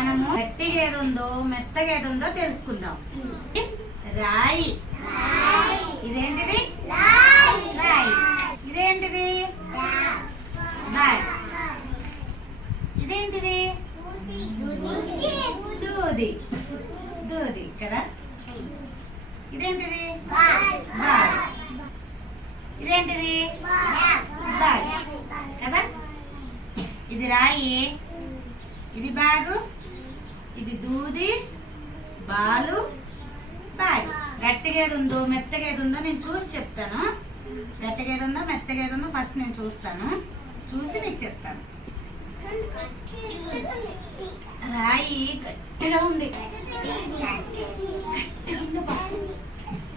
మనము గట్టిగా ఏది ఉందో మెత్తగా ఏది ఉందో తెలుసుకుందాం. రాయి. ఇదేంటిది? రాయి. ఇదేంటిది? బ్యాగ్. ఇదేంటిది? దూది. దూది కదా. ఇదేంటిది? బ్యాగ్. ఇదేంటిది? బ్యాగ్ కదా. ఇది రాయి, ఇది బ్యాగు, ఇది దూది, బాలు, బ్యాగ్. గట్టిగా ఏది ఉందో మెత్తగా ఏది ఉందో నేను చూసి చెప్తాను. గట్టిగా ఏది ఉందో మెత్తగా ఏది ఉందో ఫస్ట్ నేను చూస్తాను, చూసి మీకు చెప్తాను. రాయి గట్టిగా ఉంది,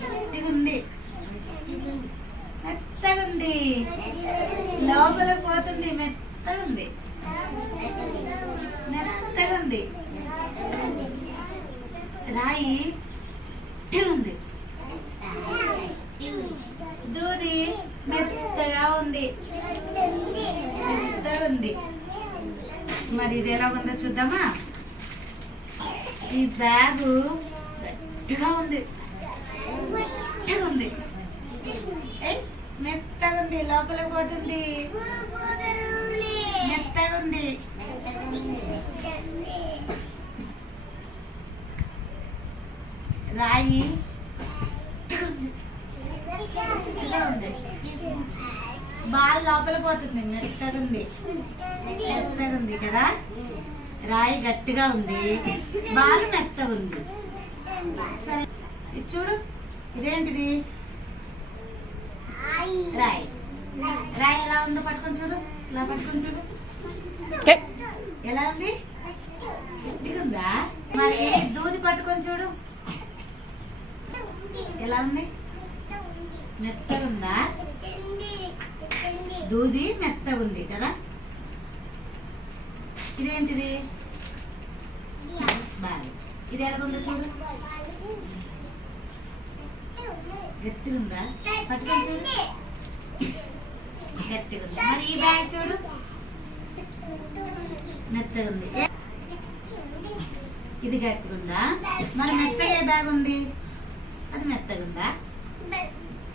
గట్టిగా ఉంది, మెత్తగా ఉంది, లోపల పోతుంది, మెత్తగా ఉంది, మెత్తగా ఉంది. రాయి ఉంది, దూది మెత్తగా ఉంది, మెత్తగా ఉంది. మరి ఇది ఎలా ఉందో చూద్దామా. ఈ బ్యాగు గట్టిగా ఉంది, గట్టిగా ఉంది, మెత్తగా ఉంది, లోపల పోతుంది, మెత్తగా ఉంది. రాయి బాల్ లోపల పోతుంది, మెత్తగా ఉంది, మెత్తగా ఉంది కదా. రాయి గట్టిగా ఉంది, బాల్ మెత్తగా ఉంది. సరే ఇది చూడు, ఇదేంటిది? రాయి. రాయి ఎలా ఉందో పట్టుకొని చూడు, ఇలా పట్టుకొని చూడు, ఎలా ఉంది? గట్టిగా ఉందా? మరి దూది పట్టుకొని చూడు, ఎలా ఉంది? మెత్తగా ఉందా? దూది మెత్తగా ఉంది కదా. ఇదేంటిది? బాగా. ఇది ఎలా ఉందో చూడు, గట్టిగా ఉందా? పట్టుకొని చూడు, గట్టిగా ఉంది. మరి ఈ బ్యాగ్ చూడు, మెత్తగా ఉంది. ఇది గట్టిగా ఉందా? మరి మెత్తగా ఏ బ్యాగ్ ఉంది? అది మెత్తగా ఉందా?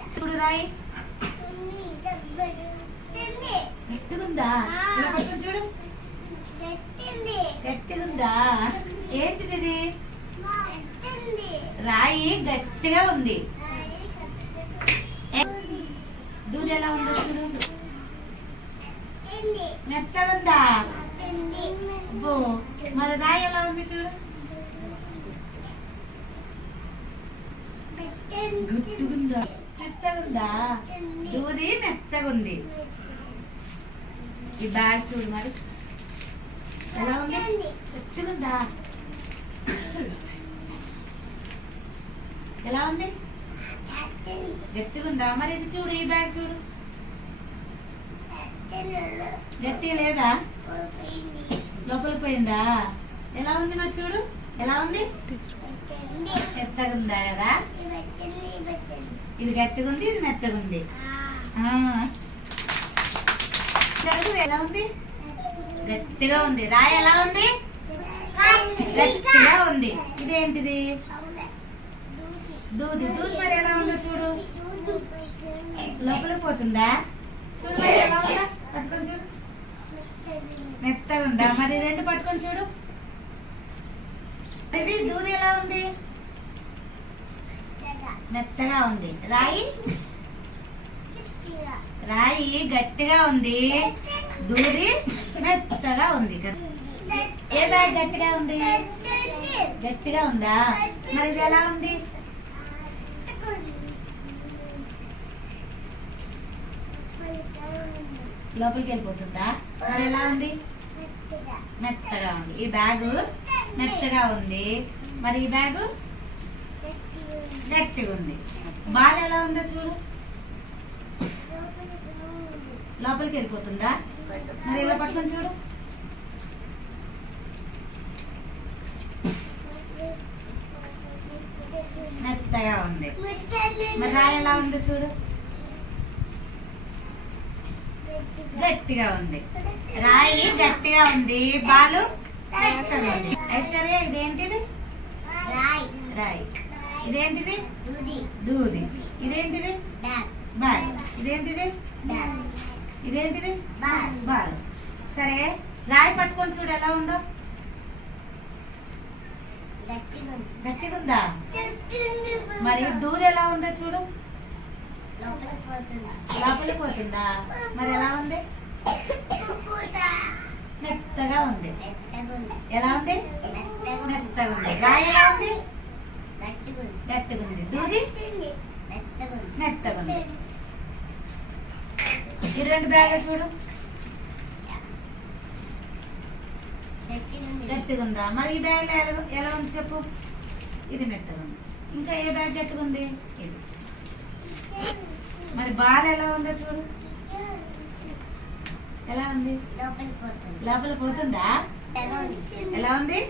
ఇప్పుడు రాయి గట్టిగా ఉందా? ఇలా పట్టుకొని చూడు, గట్టిగా ఉందా? ఏంటిది ఇది? రాయి గట్టిగా ఉంది. దూది ఎలా ఉందో చూడు, మెత్తగా ఉందా? మరి రాయి ఎలా ఉంది చూడు, గట్టిగుందా? మెత్తగా ఉందా? దూది మెత్తగా ఉంది. ఈ బ్యాగ్ చూడు, మరి ఎలా ఉంది? గట్టిగా ఉందా? ఎలా ఉంది? గట్టిగా ఉందా? మరి ఇది చూడు, ఈ బ్యాగ్ చూడు, గట్టి లేదా? లోపల పోయిందా? ఎలా ఉంది మరి చూడు, ఎలా ఉంది? మెత్తగా ఉందా కదా. ఇది గట్టిగా ఉంది, ఇది మెత్తగా ఉంది. ఎలా ఉంది? గట్టిగా ఉంది. రాయి ఎలా ఉంది? గట్టిగా ఉంది. ఇదేంటిది? దూది. దూది మరి ఎలా ఉందో చూడు, లోపల పోతుందా? చూడు మరి ఎలా ఉందా, పట్టుకొని చూడు, మెత్తగా ఉందా? మరి రెండు పట్టుకొని చూడు, ఇది దూది ఎలా ఉంది? మెత్తగా ఉంది. రాయి రాయి గట్టిగా ఉంది, దూది మెత్తగా ఉంది కదా. ఏ బ్యాగ్ గట్టిగా ఉంది? గట్టిగా ఉందా? మరి ఇది ఎలా ఉంది? లోపలికి వెళ్ళిపోతుందా? మరి ఎలా ఉంది? మెత్తగా ఉంది. ఈ బ్యాగు మెత్తగా ఉంది, మరి ఈ బ్యాగు గట్టిగా ఉంది. బాల్ ఎలా ఉందో చూడు, లోపలికి వెళ్ళిపోతుందా? మరి ఇలా పట్టుకొని చూడు, మెత్తగా ఉంది. మరి రాయి ఎలా ఉందో చూడు, గట్టిగా ఉంది. రాయి గట్టిగా ఉంది, బాలు మెత్తగా ఉంది. ఐశ్వర్య ఇదేంటిది? రాయి. ఇదేంటిది? దూది. ఇదేంటిది? బాల్. ఇదేంటిది? ఇదేంటిది? బాల్. సరే రాయి పట్టుకొని చూడు ఎలా ఉందో. గట్టిగా ఉందా? మరి దూది ఎలా ఉందో చూడు. లోపలికి పోతుందా? మరి ఎలా ఉంది? మెత్తగా ఉంది. ఎలా ఉంది? మెత్తగా ఉంది. రాయి ఎలా ఉంది? గట్టిగా ఉంది. దూది మెత్తగా ఉంది. ఈ రెండు బ్యాగులు చూడు. గట్టిగా ఉందా? మరి ఈ బ్యాగ్ ఎలా ఉంది చెప్పు. ఇది మెత్తగా ఉంది. ఇంకా ఏ బ్యాగ్ గట్టిగా ఉంది? ఇది. మరి బాల్ ఎలా ఉందో చూడు. ఎలా ఉంది? లోపలికి పోతుందా? ఎలా ఉంది?